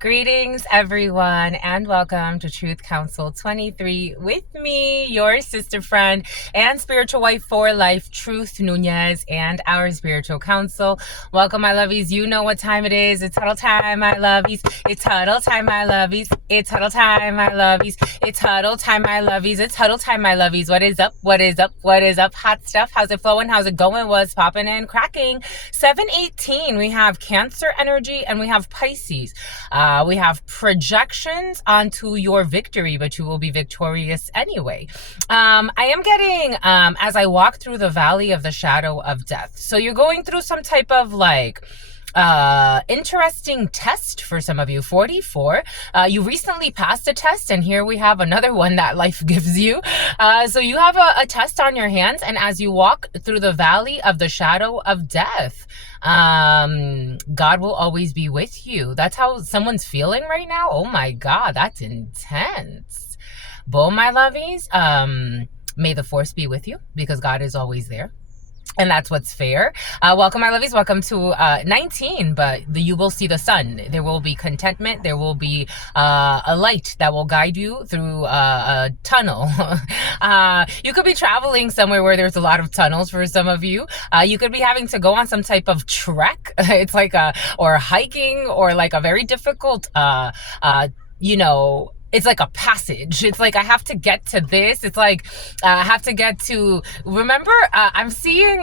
Greetings, everyone, and welcome to Truth Council 23 with me, your sister friend and spiritual wife for life, Truth Nunez, and our spiritual council. Welcome, my lovies. You know what time it is. It's huddle time, my lovies. It's huddle time, my lovies. It's huddle time, my lovies. It's huddle time, my lovies. It's huddle time, my lovies. What is up? What is up? What is up? Hot stuff. How's it flowing? How's it going? What's popping and cracking? 718. We have Cancer energy and we have Pisces. We have projections onto your victory, but you will be victorious anyway. I am getting, as I walk through the valley of the shadow of death. So you're going through some type of interesting test for some of you. 44. You recently passed a test, and here we have another one that life gives you. So you have a test on your hands, and as you walk through the valley of the shadow of death, God will always be with you. That's how someone's feeling right now. Oh my God, that's intense. Boom, my lovies. May the force be with you, because God is always there. And that's what's fair. Welcome, my lovies. Welcome to 19, but you will see the sun. There will be contentment. There will be a light that will guide you through a tunnel. You could be traveling somewhere where there's a lot of tunnels for some of you. You could be having to go on some type of trek. It's like or hiking, or like a very difficult, it's like a passage. It's like I have to get to this. It's like I have to get to, remember, I'm seeing,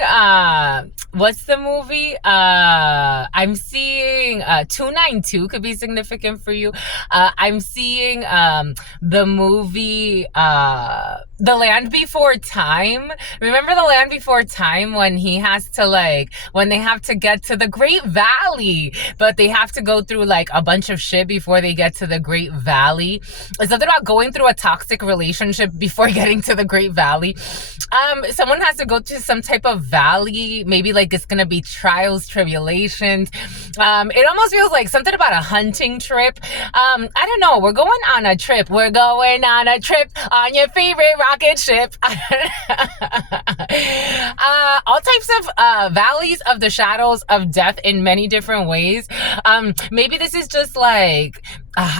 what's the movie? I'm seeing 292 could be significant for you. I'm seeing the movie The Land Before Time. Remember The Land Before Time, when he has to when they have to get to the Great Valley, but they have to go through like a bunch of shit before they get to the Great Valley. It's something about going through a toxic relationship before getting to the Great Valley. Someone has to go through some type of valley. Maybe like it's gonna be trials, tribulations. It almost feels like something about a hunting trip. I don't know. We're going on a trip. We're going on a trip on your favorite rocket ship. All types of valleys of the shadows of death in many different ways. Maybe this is just like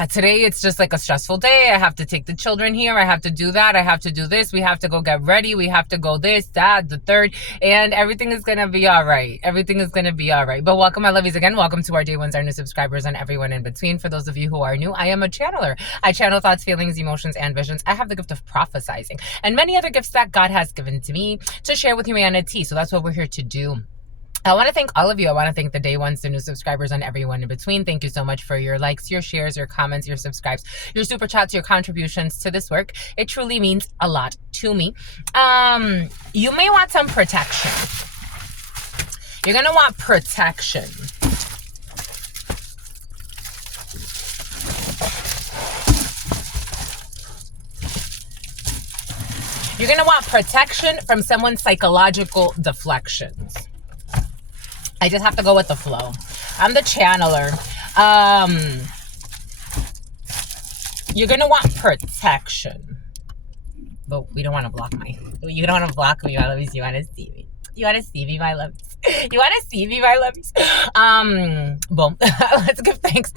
today it's just like a stressful day. I have to take the children here. I have to do that. I have to do this. We have to go get ready. We have to go this, that, the third, and everything is going to be all right. Everything is going to be all right. But welcome, my lovies, again. Welcome to our day ones, our new subscribers, and everyone in between. For those of you who are new, I am a channeler. I channel thoughts, feelings, emotions, and visions. I have the gift of prophesizing and many other gifts that God has given to me to share with humanity. So that's what we're here to do. I want to thank all of you. I want to thank the day ones, the new subscribers, and everyone in between. Thank you so much for your likes, your shares, your comments, your subscribes, your super chats, your contributions to this work. It truly means a lot to me. You may want some protection. You're going to want protection. You're going to want protection from someone's psychological deflections. I just have to go with the flow. I'm the channeler. You're going to want protection. But we don't want to block you don't want to block me, my lovies. You want to see me. You want to see me, my lovies. You want to see me, my lovies. Boom. Let's give thanks.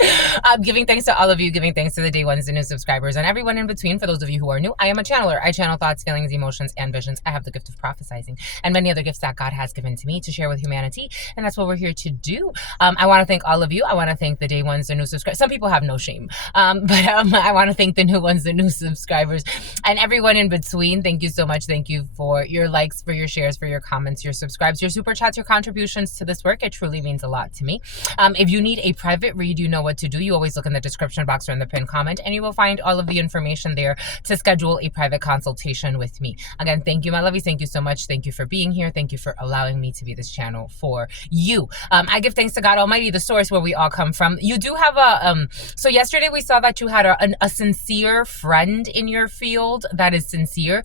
Giving thanks to all of you, giving thanks to the day ones, the new subscribers, and everyone in between. For those of you who are new, I am a channeler. I channel thoughts, feelings, emotions, and visions. I have the gift of prophesizing and many other gifts that God has given to me to share with humanity, and that's what we're here to do. I want to thank all of you. I want to thank the day ones, the new subscribers. Some people have no shame, but I want to thank the new ones, the new subscribers, and everyone in between. Thank you so much. Thank you for your likes, for your shares, for your comments, your subscribes, your super chats, your contributions to this work. It truly means a lot to me. If you need a private read, you know what to do. You always look in the description box or in the pinned comment, and you will find all of the information there to schedule a private consultation with me. Again, thank you, my lovies. Thank you so much. Thank you for being here. Thank you for allowing me to be this channel for you. I give thanks to God Almighty, the source where we all come from. You do have so yesterday we saw that you had a sincere friend in your field that is sincere.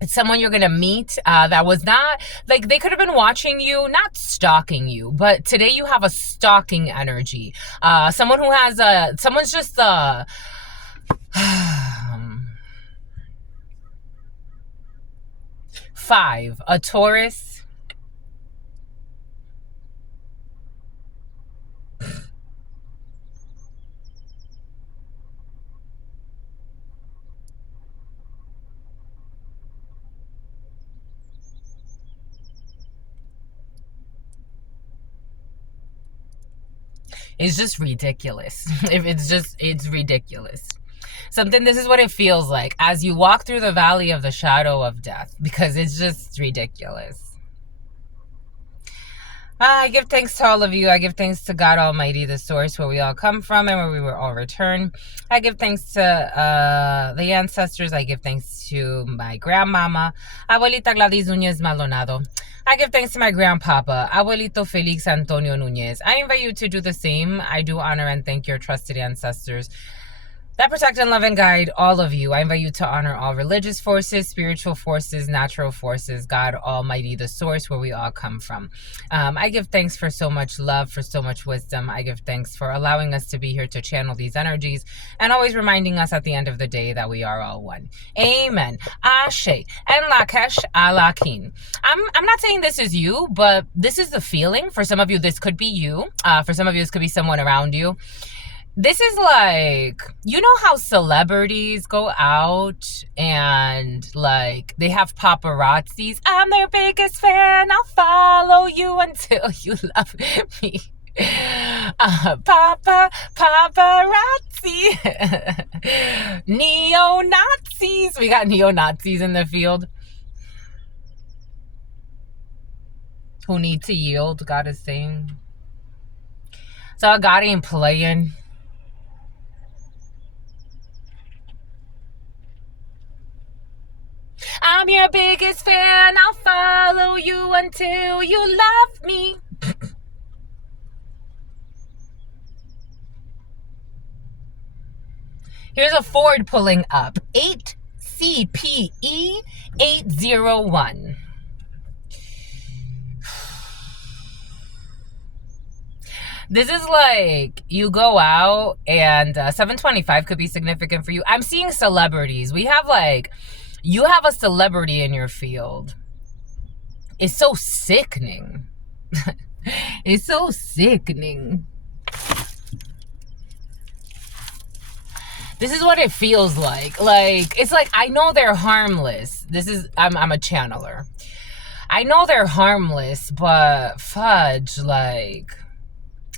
It's someone you're going to meet that was not, like, they could have been watching you, not stalking you, but today you have a stalking energy. Someone who has someone's just, 5, a Taurus. It's just ridiculous. It's ridiculous. This is what it feels like as you walk through the valley of the shadow of death, because it's just ridiculous. I give thanks to all of you. I give thanks to God Almighty, the source where we all come from and where we were all returned. I give thanks to the ancestors. I give thanks to my grandmama, Abuelita Gladys Núñez Maldonado. I give thanks to my grandpapa, Abuelito Felix Antonio Núñez. I invite you to do the same. I do honor and thank your trusted ancestors that protect and love and guide all of you. I invite you to honor all religious forces, spiritual forces, natural forces, God Almighty, the source where we all come from. I give thanks for so much love, for so much wisdom. I give thanks for allowing us to be here to channel these energies and always reminding us at the end of the day that we are all one. Amen. Ashe. And Lakesh Alakin. I'm not saying this is you, but this is the feeling. For some of you, this could be you. For some of you, this could be someone around you. This is like, you know how celebrities go out and like they have paparazzis? I'm their biggest fan. I'll follow you until you love me. Paparazzi. Neo-Nazis. We got neo-Nazis in the field who need to yield, God is saying. So God ain't playing. I'm your biggest fan. I'll follow you until you love me. Here's a Ford pulling up. 8CPE 801. This is like you go out and 725 could be significant for you. I'm seeing celebrities. We have like, you have a celebrity in your field. It's so sickening. It's so sickening. This is what it feels like. Like, it's like, I know they're harmless. I'm a channeler. I know they're harmless, but fudge, like,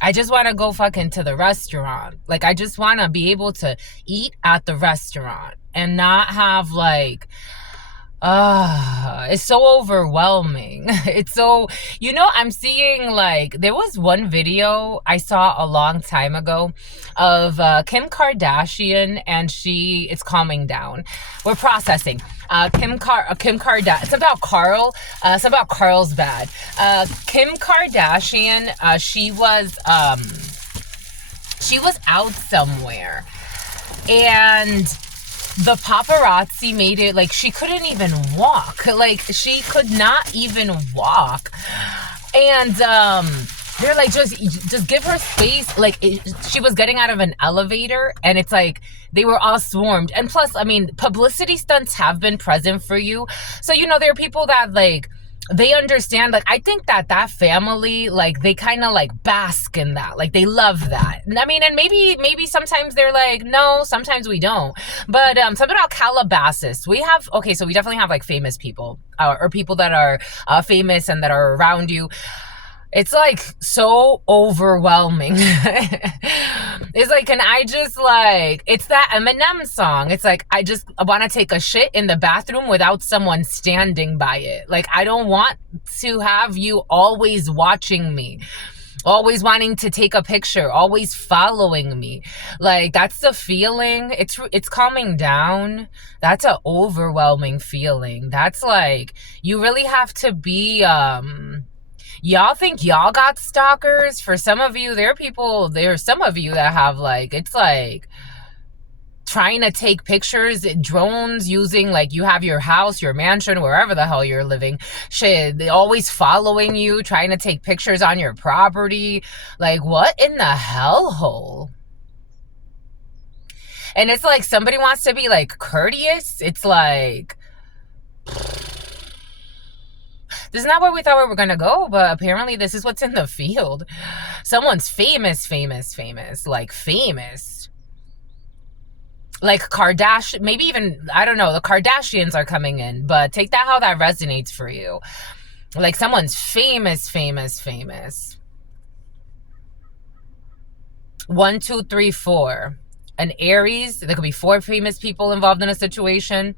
I just want to go fucking to the restaurant. Like, I just want to be able to eat at the restaurant and not have like, it's so overwhelming. It's so, you know, I'm seeing like, there was one video I saw a long time ago of Kim Kardashian, and it's calming down. We're processing. Kim Kardashian, it's about Carl. It's about Carlsbad. Kim Kardashian, she was out somewhere, and the paparazzi made it like she couldn't even walk. Like, she could not even walk. And they're like, just give her space. Like, she was getting out of an elevator, and it's like they were all swarmed. And plus, I mean, publicity stunts have been present for you. So, you know, there are people that like, they understand. Like, I think that family, like, they kind of like bask in that. Like, they love that. I mean, and maybe sometimes they're like, no, sometimes we don't. But something about Calabasas. So we definitely have like famous people, or people that are famous and that are around you. It's like so overwhelming. It's like, can I just like, it's that Eminem song. It's like, I want to take a shit in the bathroom without someone standing by it. Like, I don't want to have you always watching me, always wanting to take a picture, always following me. Like, that's the feeling. It's calming down. That's an overwhelming feeling. That's like, you really have to be, y'all think y'all got stalkers? For some of you, there's some of you that have like, it's like trying to take pictures, drones, using like, you have your house, your mansion, wherever the hell you're living. Shit, they always following you, trying to take pictures on your property. Like, what in the hellhole? And it's like, somebody wants to be like courteous. It's like, this is not where we thought we were going to go, but apparently this is what's in the field. Someone's famous. Like, famous. Like Kardashian, maybe even, I don't know, the Kardashians are coming in, but take that how that resonates for you. Like, someone's famous. 1, 2, 3, 4. An Aries, there could be 4 famous people involved in a situation.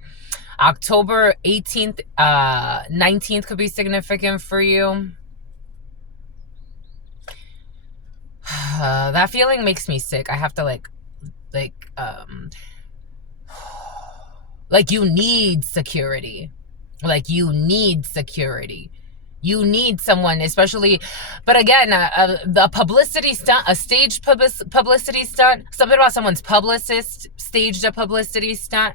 October 18th, 19th could be significant for you. That feeling makes me sick. I have to like you need security. Like you need security. You need someone, especially, but again, the publicity stunt, a staged publicity stunt, something about someone's publicist staged a publicity stunt.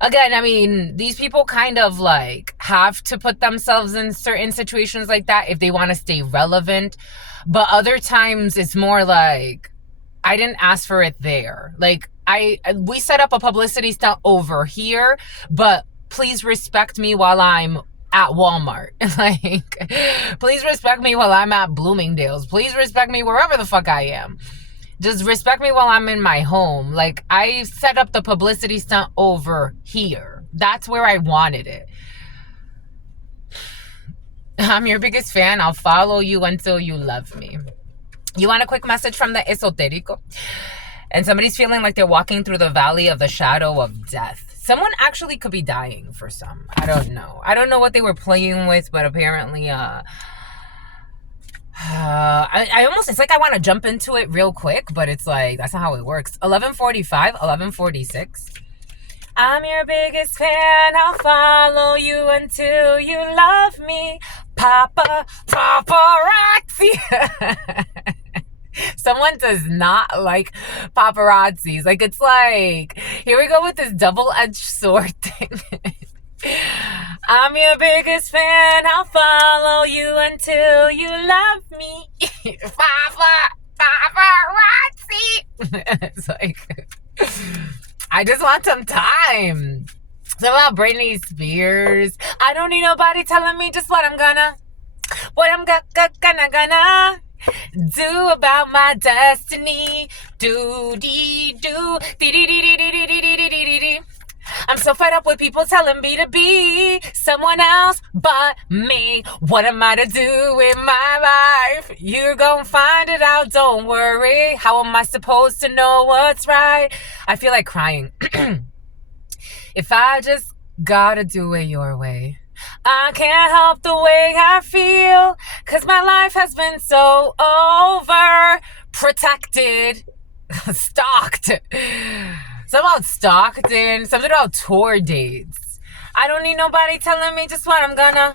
Again, I mean, these people kind of like have to put themselves in certain situations like that if they want to stay relevant. But other times it's more like, I didn't ask for it there. Like we set up a publicity stunt over here, but please respect me while I'm at Walmart. Like, please respect me while I'm at Bloomingdale's. Please respect me wherever the fuck I am. Just respect me while I'm in my home. Like, I set up the publicity stunt over here. That's where I wanted it. I'm your biggest fan. I'll follow you until you love me. You want a quick message from the Esotérico? And somebody's feeling like they're walking through the valley of the shadow of death. Someone actually could be dying for some. I don't know. I don't know what they were playing with, but apparently, I almost, it's like I want to jump into it real quick, but it's like, that's not how it works. 11:45, 11:46. I'm your biggest fan. I'll follow you until you love me. Paparazzi. Someone does not like paparazzis. Like, it's like, here we go with this double-edged sword thing. I'm your biggest fan. I'll follow you until you love me. Paparazzi. It's like, I just want some time. It's about Britney Spears. I don't need nobody telling me just what I'm gonna do about my destiny. Do dee do dee dee dee dee dee dee dee dee dee dee. I'm so fed up with people telling me to be someone else but me. What am I to do with my life? You're gonna find it out, don't worry. How am I supposed to know what's right? I feel like crying. If I just gotta do it your way, I can't help the way I feel, 'cause my life has been so overprotected. Stalked. Something about Stockton. Something about tour dates. I don't need nobody telling me just what I'm gonna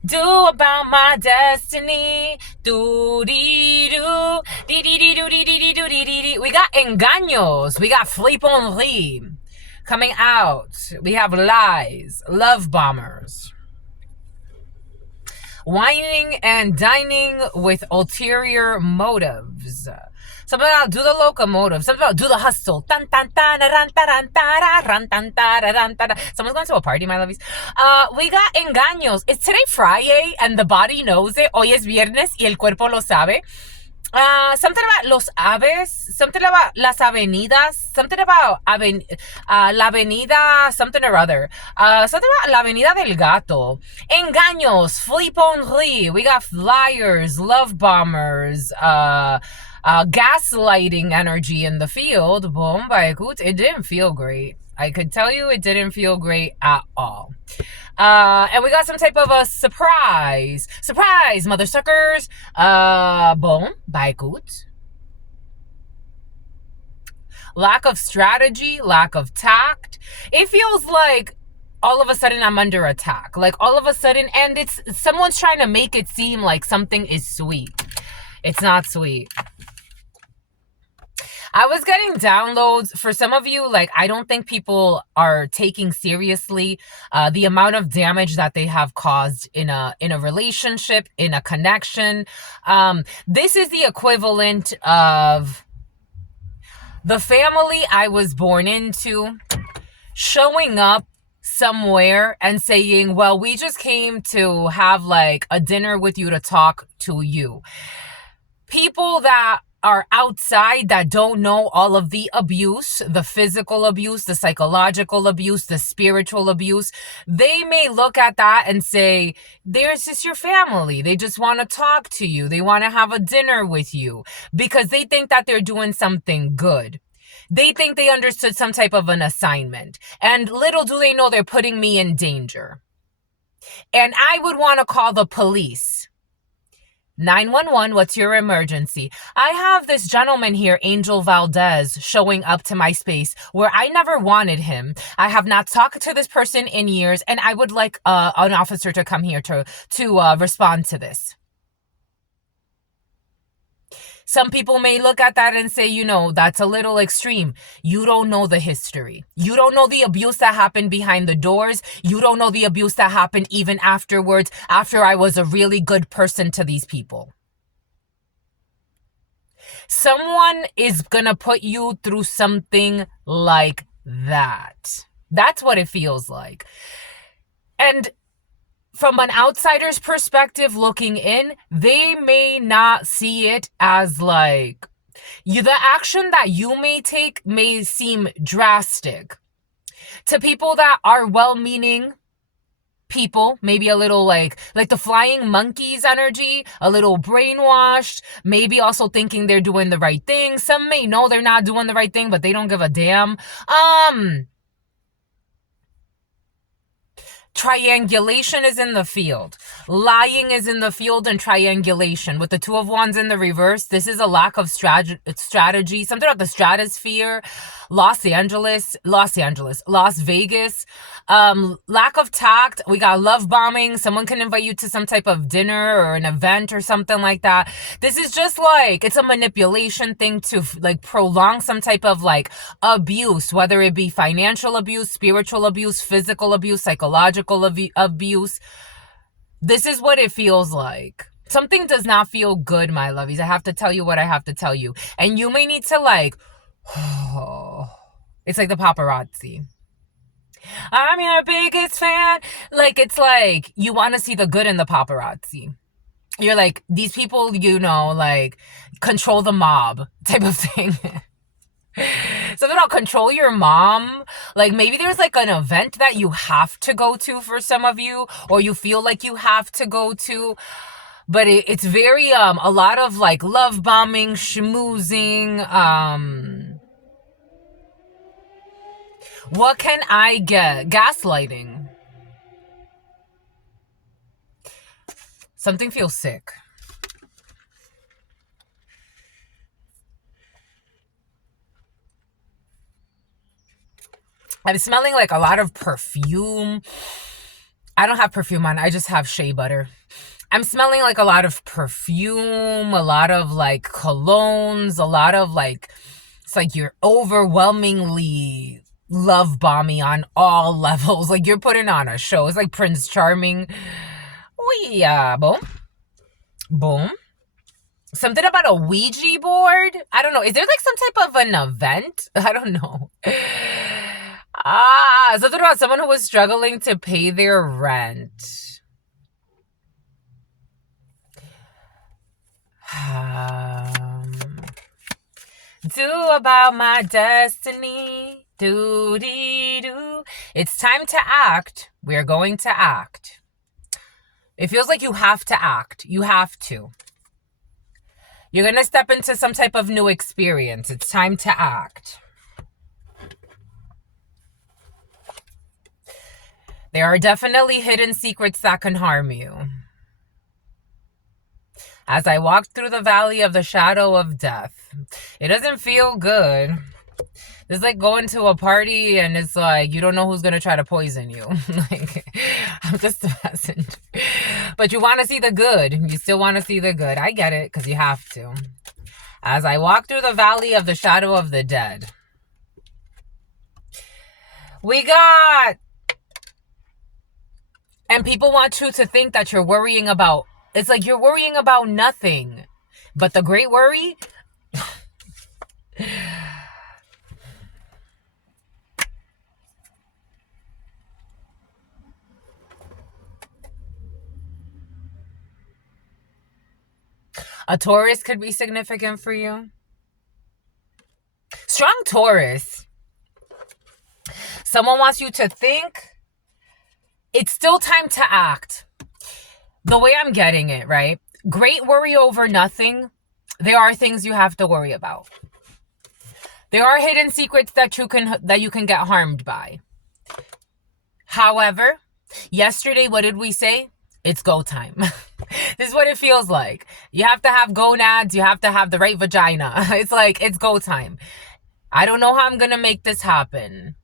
do about my destiny. We got engaños. We got Flip Only coming out. We have lies. Love bombers. Whining and dining with ulterior motives. Something about do the locomotive. Something about do the hustle. Someone's going to a party, my lovies. We got engaños. Is today Friday and the body knows it? Hoy es viernes y el cuerpo lo sabe. Something about los aves, something about las avenidas, something about la avenida, something or other. Something about la avenida del gato. Engaños, fliponnerie. We got flyers, love bombers, gaslighting energy in the field. Boom, by écoute, it didn't feel great. I could tell you it didn't feel great at all. And we got some type of a surprise, mother suckers. Bon, by écoute. Lack of strategy, lack of tact. It feels like all of a sudden I'm under attack. Like all of a sudden, and it's someone's trying to make it seem like something is sweet. It's not sweet. I was getting downloads for some of you. Like, I don't think people are taking seriously the amount of damage that they have caused in a relationship, in a connection. This is the equivalent of the family I was born into showing up somewhere and saying, well, we just came to have like a dinner with you to talk to you. People that are outside that don't know all of the abuse, the physical abuse, the psychological abuse, the spiritual abuse, they may look at that and say, there's just your family. They just want to talk to you. They want to have a dinner with you because they think that they're doing something good. They think they understood some type of an assignment. And little do they know they're putting me in danger. And I would want to call the police. 911, what's your emergency? I have this gentleman here, Angel Valdez, showing up to my space where I never wanted him. I have not talked to this person in years, and I would like an officer to come here to respond to this. Some people may look at that and say, that's a little extreme. You don't know the history. You don't know the abuse that happened behind the doors. You don't know the abuse that happened even afterwards, after I was a really good person to these people. Someone is gonna put you through something like that. That's what it feels like. And from an outsider's perspective looking in, they may not see it as like, the action that you may take may seem drastic. To people that are well-meaning people, maybe a little like the flying monkeys energy, a little brainwashed, maybe also thinking they're doing the right thing. Some may know they're not doing the right thing, but they don't give a damn. Triangulation is in the field. Lying is in the field, and triangulation. With the Two of Wands in the reverse, this is a lack of strategy. Something about the stratosphere. Las Vegas. Lack of tact. We got love bombing. Someone can invite you to some type of dinner or an event or something like that. This is just like, it's a manipulation thing to like prolong some type of like abuse, whether it be financial abuse, spiritual abuse, physical abuse, psychological abuse. This is what it feels like. Something does not feel good, my lovies. I have to tell you what I have to tell you. And you may need to like, it's like the paparazzi. I'm your biggest fan. Like, it's like, you want to see the good in the paparazzi. You're like, these people, like, control the mob type of thing. Something about control your mom. Like, maybe there's like an event that you have to go to for some of you, or you feel like you have to go to. But it's very, a lot of like love bombing, schmoozing, what can I get? Gaslighting. Something feels sick. I'm smelling like a lot of perfume. I don't have perfume on. I just have shea butter. I'm smelling like a lot of perfume, a lot of like colognes, a lot of like, it's like you're overwhelmingly love bombing on all levels. Like you're putting on a show. It's like Prince Charming. Oh yeah, boom. Boom. Something about a Ouija board? I don't know. Is there like some type of an event? I don't know. Something about someone who was struggling to pay their rent. Do about my destiny. Do-dee-doo. It's time to act. We're going to act. It feels like you have to act. You have to. You're going to step into some type of new experience. It's time to act. There are definitely hidden secrets that can harm you. As I walked through the valley of the shadow of death, it doesn't feel good. It's like going to a party and it's like, you don't know who's going to try to poison you. Like, I'm just a messenger. But you want to see the good. You still want to see the good. I get it, because you have to. As I walk through the valley of the shadow of the dead. We got... And people want you to think that you're worrying about... It's like you're worrying about nothing. But the great worry... A Taurus could be significant for you. Strong Taurus. Someone wants you to think. It's still time to act. The way I'm getting it, right? Great worry over nothing. There are things you have to worry about. There are hidden secrets that you can get harmed by. However, yesterday, what did we say? It's go time. This is what it feels like. You have to have gonads. You have to have the right vagina. It's like, it's go time. I don't know how I'm going to make this happen.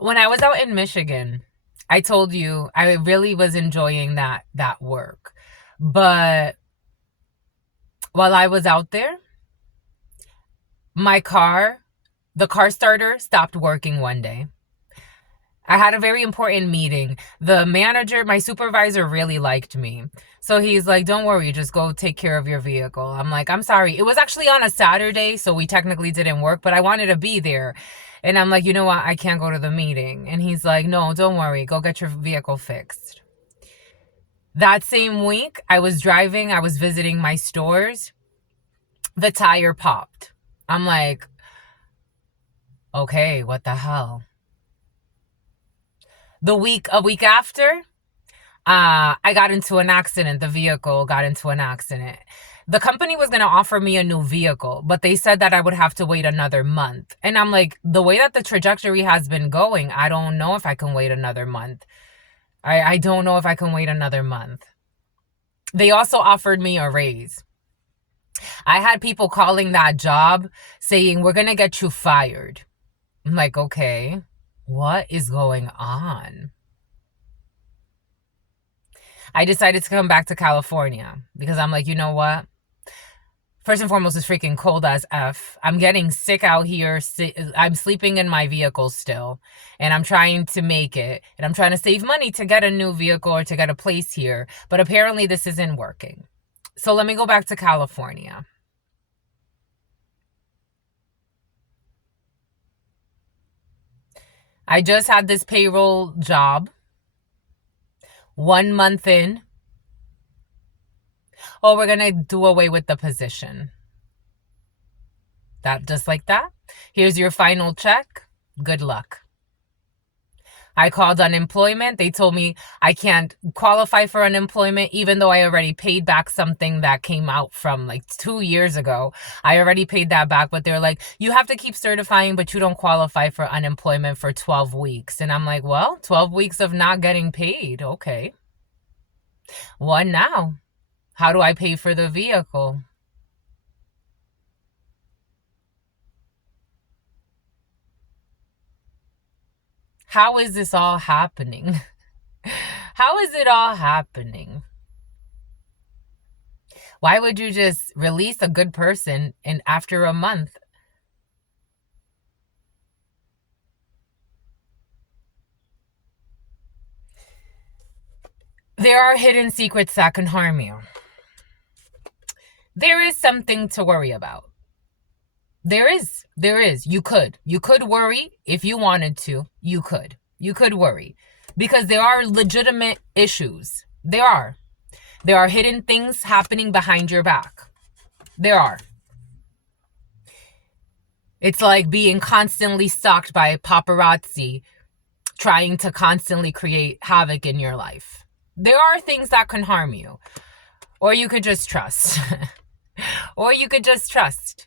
When I was out in Michigan, I told you I really was enjoying that work. But while I was out there, the car starter stopped working one day. I had a very important meeting. The manager, my supervisor, really liked me. So he's like, don't worry, just go take care of your vehicle. I'm like, I'm sorry. It was actually on a Saturday, so we technically didn't work, but I wanted to be there. And I'm like, you know what? I can't go to the meeting. And he's like, no, don't worry. Go get your vehicle fixed. That same week, I was visiting my stores. The tire popped. I'm like, okay, what the hell? A week after, I got into an accident. The vehicle got into an accident. The company was going to offer me a new vehicle, but they said that I would have to wait another month. And I'm like, the way that the trajectory has been going, I don't know if I can wait another month. I don't know if I can wait another month. They also offered me a raise. I had people calling that job saying, we're going to get you fired. I'm like, okay, what is going on? I decided to come back to California because I'm like, you know what? First and foremost, it's freaking cold as F. I'm getting sick out here. I'm sleeping in my vehicle still. And I'm trying to make it. And I'm trying to save money to get a new vehicle or to get a place here. But apparently this isn't working. So let me go back to California. I just had this payroll job. 1 month in. Oh, we're going to do away with the position. That just like that. Here's your final check. Good luck. I called unemployment. They told me I can't qualify for unemployment, even though I already paid back something that came out from like 2 years ago. I already paid that back, but they're like, you have to keep certifying, but you don't qualify for unemployment for 12 weeks. And I'm like, well, 12 weeks of not getting paid. Okay. What now? How do I pay for the vehicle? How is this all happening? How is it all happening? Why would you just release a good person and after a month? There are hidden secrets that can harm you. There is something to worry about. There is. You could worry if you wanted to. You could worry because there are legitimate issues. There are hidden things happening behind your back. There are. It's like being constantly stalked by paparazzi trying to constantly create havoc in your life. There are things that can harm you. Or you could just trust. Or you could just trust.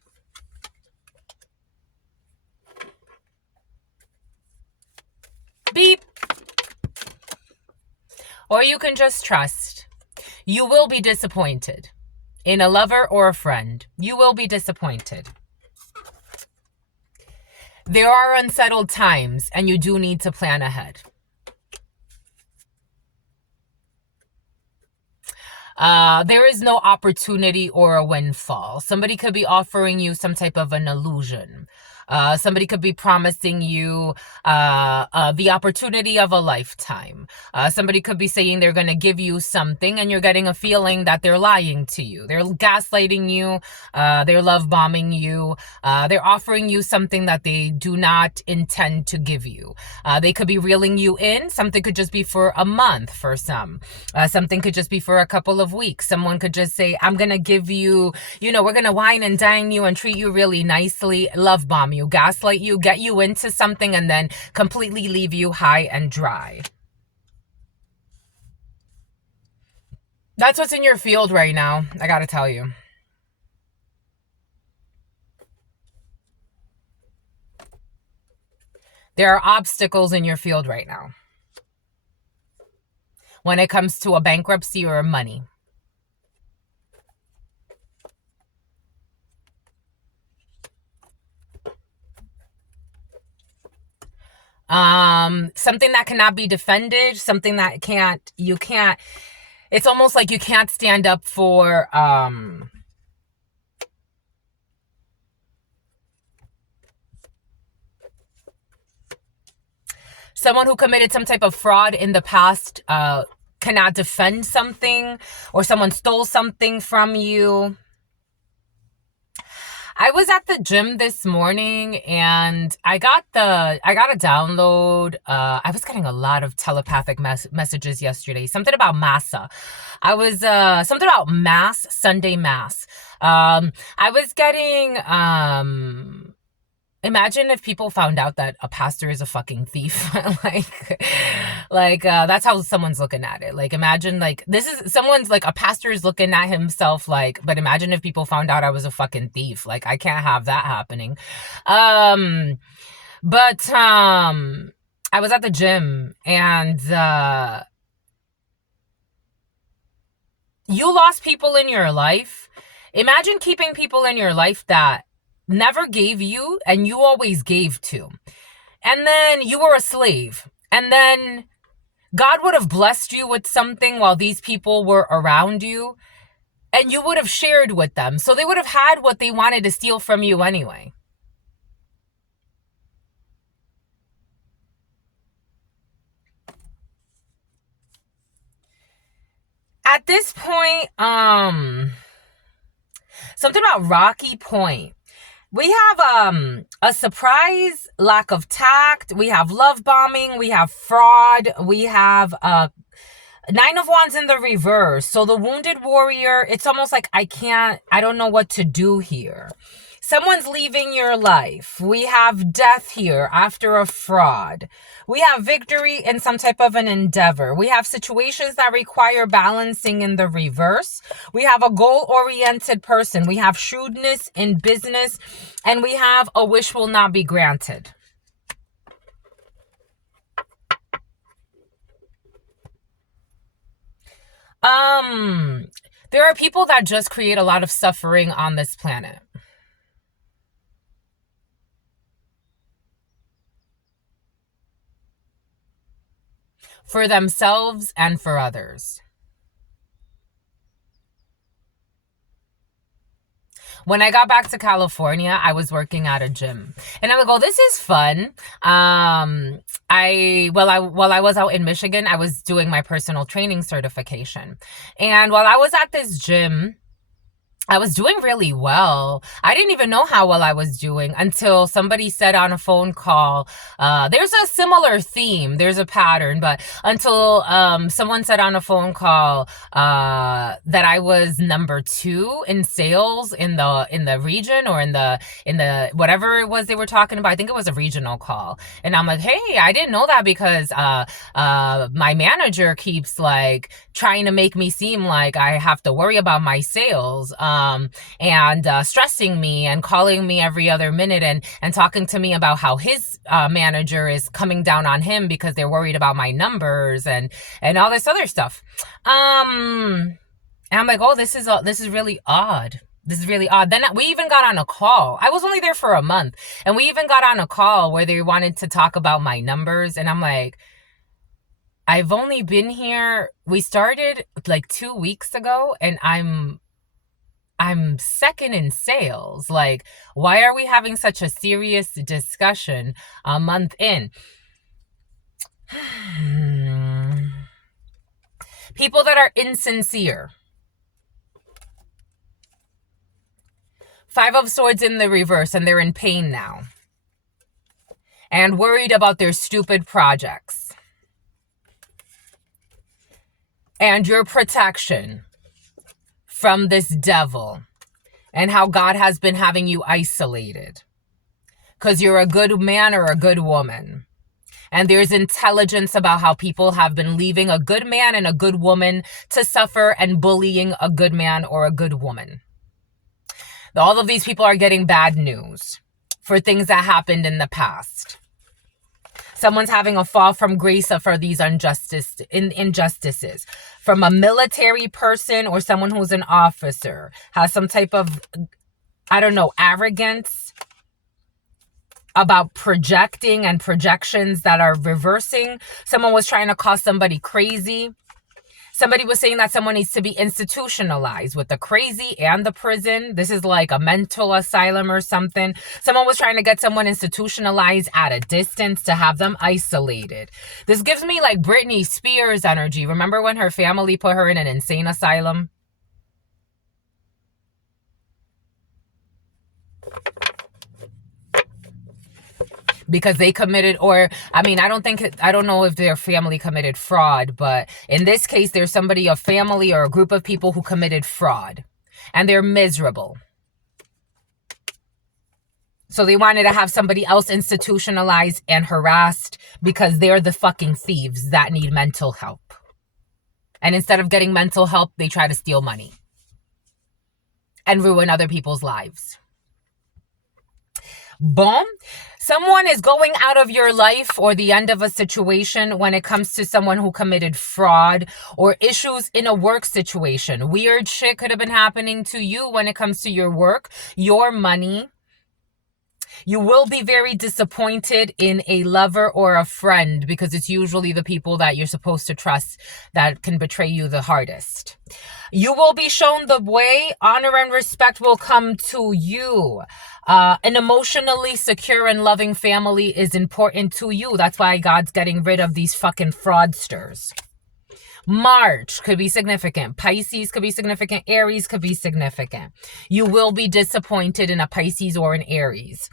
Or you can just trust. You will be disappointed in a lover or a friend. You will be disappointed. There are unsettled times, and you do need to plan ahead. There is no opportunity or a windfall. Somebody could be offering you some type of an illusion. Somebody could be promising you the opportunity of a lifetime. Somebody could be saying they're going to give you something, and you're getting a feeling that they're lying to you. They're gaslighting you. They're love bombing you. They're offering you something that they do not intend to give you. They could be reeling you in. Something could just be for a month for some. Something could just be for a couple of weeks. Someone could just say, I'm going to give you, we're going to wine and dine you and treat you really nicely, love bomb you, gaslight you, get you into something, and then completely leave you high and dry. That's what's in your field right now, I gotta tell you. There are obstacles in your field right now when it comes to a bankruptcy or money. Something that cannot be defended, something that you can't, it's almost like you can't stand up for, someone who committed some type of fraud in the past, cannot defend something, or someone stole something from you. I was at the gym this morning, and I got a download. I was getting a lot of telepathic messages yesterday. Something about massa. I was something about mass, Sunday mass. I was getting imagine if people found out that a pastor is a fucking thief. like that's how someone's looking at it. Like, imagine, like, this is someone's, like, a pastor is looking at himself like, but imagine if people found out I was a fucking thief. Like, I can't have that happening. I was at the gym, and you lost people in your life. Imagine keeping people in your life that never gave you and you always gave to. And then you were a slave. And then God would have blessed you with something while these people were around you, and you would have shared with them. So they would have had what they wanted to steal from you anyway. At this point, something about Rocky Point. We have a surprise, lack of tact. We have love bombing. We have fraud. We have Nine of Wands in the reverse. So the wounded warrior, it's almost like I don't know what to do here. Someone's leaving your life. We have death here after a fraud. We have victory in some type of an endeavor. We have situations that require balancing in the reverse. We have a goal-oriented person. We have shrewdness in business. And we have a wish will not be granted. There are people that just create a lot of suffering on this planet. For themselves and for others. When I got back to California, I was working at a gym, and I'm like, oh, this is fun. While I was out in Michigan, I was doing my personal training certification. And while I was at this gym, I was doing really well. I didn't even know how well I was doing until somebody said on a phone call, there's a similar theme, there's a pattern, but until someone said on a phone call that I was number 2 in sales in the region, or in the whatever it was they were talking about. I think it was a regional call. And I'm like, hey, I didn't know that, because my manager keeps, like, trying to make me seem like I have to worry about my sales. and stressing me and calling me every other minute and talking to me about how his manager is coming down on him because they're worried about my numbers and all this other stuff. And I'm like, oh, this is really odd. This is really odd. Then we even got on a call. I was only there for a month. And we even got on a call where they wanted to talk about my numbers. And I'm like, I've only been here. We started like 2 weeks ago and I'm second in sales. Like, why are we having such a serious discussion a month in? People that are insincere. 5 of Swords in the reverse, and they're in pain now. And worried about their stupid projects. And your protection from this devil. And how God has been having you isolated. Because you're a good man or a good woman. And there's intelligence about how people have been leaving a good man and a good woman to suffer and bullying a good man or a good woman. All of these people are getting bad news for things that happened in the past. Someone's having a fall from grace for these injustices. From a military person or someone who's an officer. Has some type of, I don't know, arrogance about projecting and projections that are reversing. Someone was trying to call somebody crazy. Somebody was saying that someone needs to be institutionalized with the crazy and the prison. This is like a mental asylum or something. Someone was trying to get someone institutionalized at a distance to have them isolated. This gives me like Britney Spears energy. Remember when her family put her in an insane asylum? Because they committed, or I mean, I don't know if their family committed fraud, but in this case, there's somebody, a family or a group of people who committed fraud and they're miserable. So they wanted to have somebody else institutionalized and harassed because they're the fucking thieves that need mental help. And instead of getting mental help, they try to steal money and ruin other people's lives. Boom. Someone is going out of your life or the end of a situation when it comes to someone who committed fraud or issues in a work situation. Weird shit could have been happening to you when it comes to your work, your money. You will be very disappointed in a lover or a friend because it's usually the people that you're supposed to trust that can betray you the hardest. You will be shown the way. Honor and respect will come to you. An emotionally secure and loving family is important to you. That's why God's getting rid of these fucking fraudsters. March could be significant. Pisces could be significant. Aries could be significant. You will be disappointed in a Pisces or an Aries.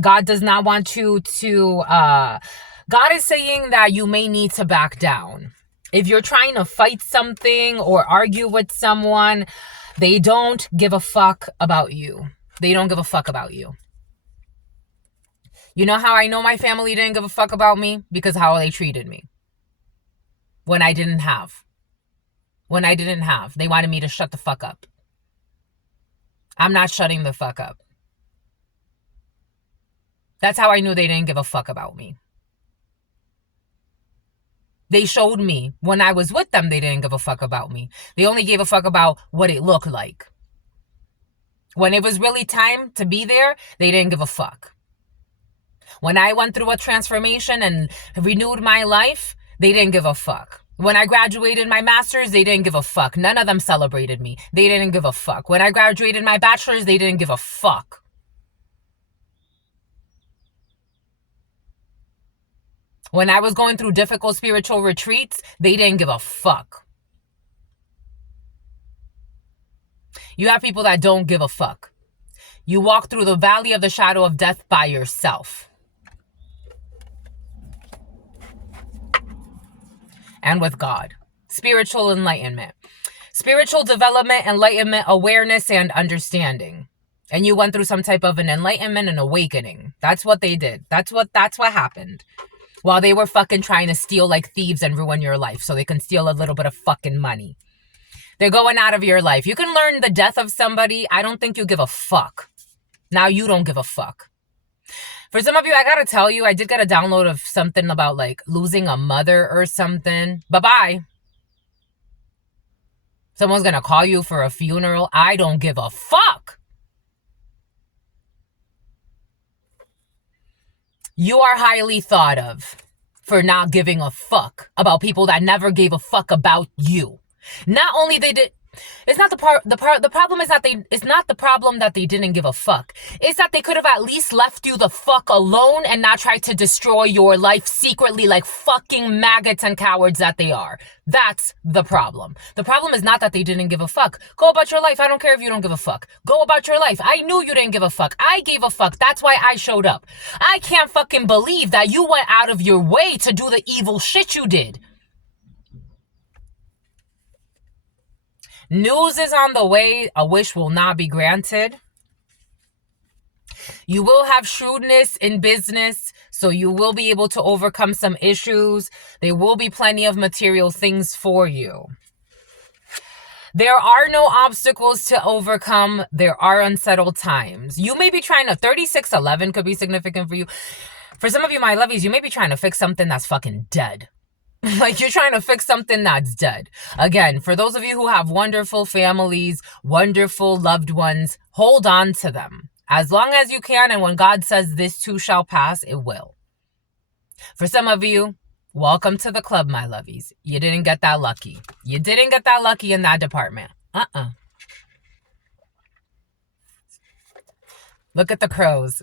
God does not want you to... God is saying that you may need to back down. If you're trying to fight something or argue with someone, they don't give a fuck about you. They don't give a fuck about you. You know how I know my family didn't give a fuck about me? Because how they treated me. When I didn't have. They wanted me to shut the fuck up. I'm not shutting the fuck up. That's how I knew they didn't give a fuck about me. They showed me when I was with them, they didn't give a fuck about me. They only gave a fuck about what it looked like. When it was really time to be there, they didn't give a fuck. When I went through a transformation and renewed my life, they didn't give a fuck. When I graduated my master's, they didn't give a fuck. None of them celebrated me. They didn't give a fuck. When I graduated my bachelor's, they didn't give a fuck. When I was going through difficult spiritual retreats, they didn't give a fuck. You have people that don't give a fuck. You walk through the valley of the shadow of death by yourself. And with God. Spiritual enlightenment. Spiritual development, enlightenment, awareness, and understanding. And you went through some type of an enlightenment and awakening. That's what they did. That's what happened. While they were fucking trying to steal like thieves and ruin your life so they can steal a little bit of fucking money. They're going out of your life. You can learn the death of somebody. I don't think you give a fuck. Now you don't give a fuck. For some of you, I gotta tell you, I did get a download of something about like losing a mother or something. Bye-bye. Someone's gonna call you for a funeral. I don't give a fuck. You are highly thought of for not giving a fuck about people that never gave a fuck about you. Not only they did, it's not the problem is not it's not the problem that they didn't give a fuck. It's that they could have at least left you the fuck alone and not tried to destroy your life secretly like fucking maggots and cowards that they are. That's the problem. The problem is not that they didn't give a fuck. Go about your life. I don't care if you don't give a fuck. Go about your life. I knew you didn't give a fuck. I gave a fuck. That's why I showed up. I can't fucking believe that you went out of your way to do the evil shit you did. News is on the way. A wish will not be granted. You will have shrewdness in business, so you will be able to overcome some issues. There will be plenty of material things for you. There are no obstacles to overcome. There are unsettled times. You may be trying to, 3611 could be significant for you. For some of you, my lovies, you may be trying to fix something that's fucking dead. Like you're trying to fix something that's dead. Again, for those of you who have wonderful families, wonderful loved ones, hold on to them as long as you can. And when God says this too shall pass, it will. For some of you, welcome to the club, my lovies. You didn't get that lucky. You didn't get that lucky in that department. Look at the crows.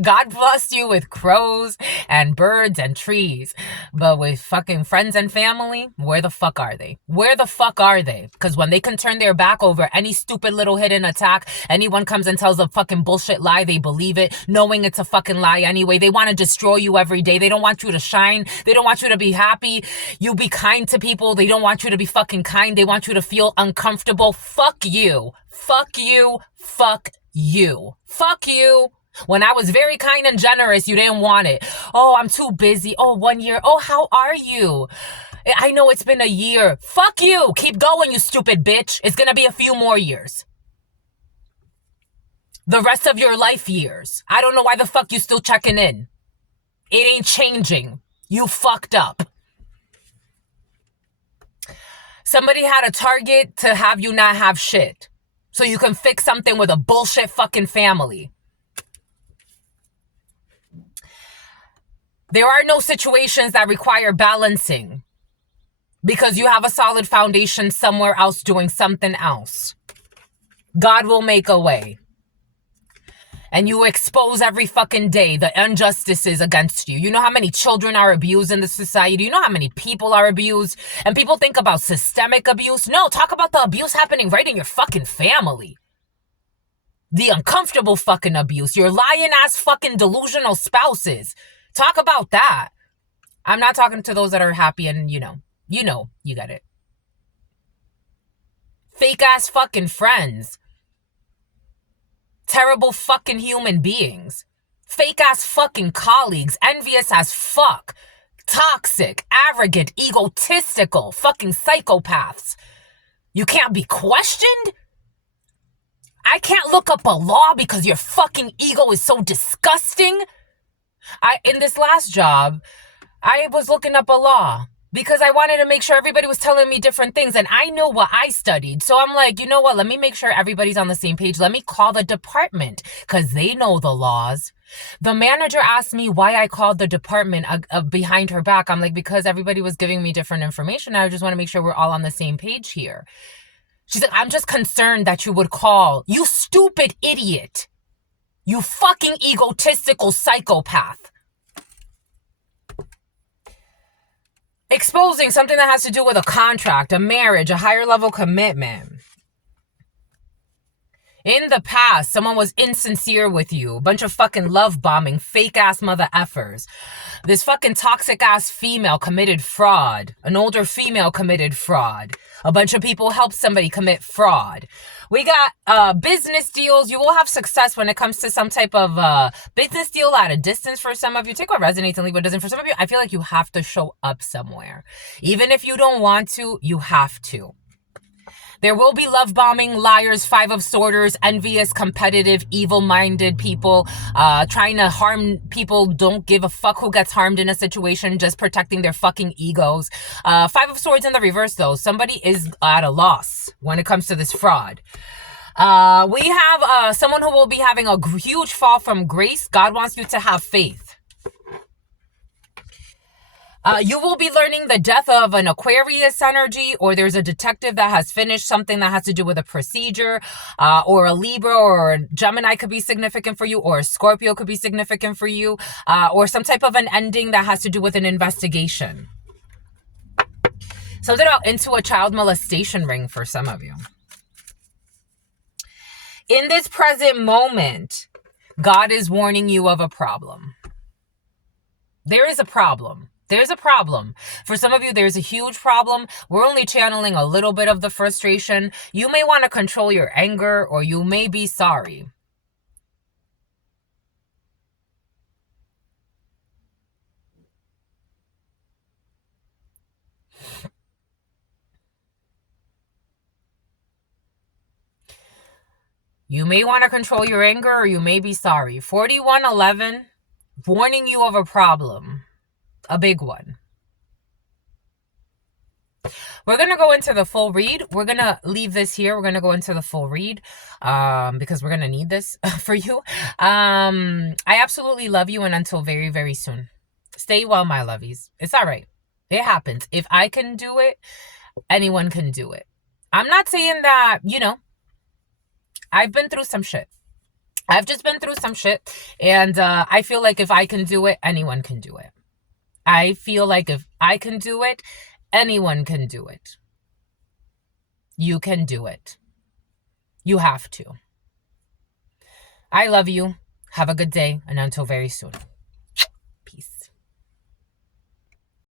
God blessed you with crows and birds and trees. But with fucking friends and family, where the fuck are they? Where the fuck are they? Because when they can turn their back over any stupid little hidden attack, anyone comes and tells a fucking bullshit lie, they believe it, knowing it's a fucking lie anyway. They want to destroy you every day. They don't want you to shine. They don't want you to be happy. You be kind to people. They don't want you to be fucking kind. They want you to feel uncomfortable. Fuck you. Fuck you. Fuck you. Fuck you. When I was very kind and generous, you didn't want it. Oh, I'm too busy. Oh, 1 year. Oh, how are you? I know it's been a year. Fuck you. Keep going, you stupid bitch. It's going to be a few more years. The rest of your life years. I don't know why the fuck you still checking in. It ain't changing. You fucked up. Somebody had a target to have you not have shit. So you can fix something with a bullshit fucking family. There are no situations that require balancing because you have a solid foundation somewhere else doing something else. God will make a way. And you expose every fucking day the injustices against you. You know how many children are abused in this society? You know how many people are abused? And people think about systemic abuse. No, talk about the abuse happening right in your fucking family. The uncomfortable fucking abuse. Your lying ass fucking delusional spouses. Talk about that. I'm not talking to those that are happy and you get it. Fake ass fucking friends. Terrible fucking human beings. Fake ass fucking colleagues. Envious as fuck. Toxic, arrogant, egotistical, fucking psychopaths. You can't be questioned? I can't look up a law because your fucking ego is so disgusting? In this last job, I was looking up a law because I wanted to make sure everybody was telling me different things and I know what I studied. So I'm like, you know what? Let me make sure everybody's on the same page. Let me call the department because they know the laws. The manager asked me why I called the department behind her back. I'm like, because everybody was giving me different information. I just want to make sure we're all on the same page here. She's like, I'm just concerned that you would call. You stupid idiot. You fucking egotistical psychopath. Exposing something that has to do with a contract, a marriage, a higher level commitment. In the past, someone was insincere with you. A bunch of fucking love bombing, fake ass mother effers. This fucking toxic ass female committed fraud. An older female committed fraud. A bunch of people helped somebody commit fraud. We got business deals. You will have success when it comes to some type of business deal at a distance for some of you. Take what resonates and leave what doesn't. For some of you, I feel like you have to show up somewhere. Even if you don't want to, you have to. There will be love bombing, liars, Five of Swords, envious, competitive, evil-minded people, trying to harm people, don't give a fuck who gets harmed in a situation, just protecting their fucking egos. Five of Swords in the reverse, though. Somebody is at a loss when it comes to this fraud. We have someone who will be having a huge fall from grace. God wants you to have faith. You will be learning the death of an Aquarius energy, or there's a detective that has finished something that has to do with a procedure, or a Libra or a Gemini could be significant for you, or a Scorpio could be significant for you, or some type of an ending that has to do with an investigation. Something about into a child molestation ring for some of you. In this present moment, God is warning you of a problem. There is a problem. There's a problem. For some of you, there's a huge problem. We're only channeling a little bit of the frustration. You may want to control your anger, or you may be sorry. You may want to control your anger, or you may be sorry. 4111, warning you of a problem. A big one. We're going to go into the full read. We're going to leave this here. We're going to go into the full read because we're going to need this for you. I absolutely love you, and until very, very soon. Stay well, my lovies. It's all right. It happens. If I can do it, anyone can do it. I'm not saying that, I've been through some shit. I've just been through some shit, and I feel like if I can do it, anyone can do it. I feel like if I can do it, anyone can do it. You can do it. You have to. I love you. Have a good day, and until very soon.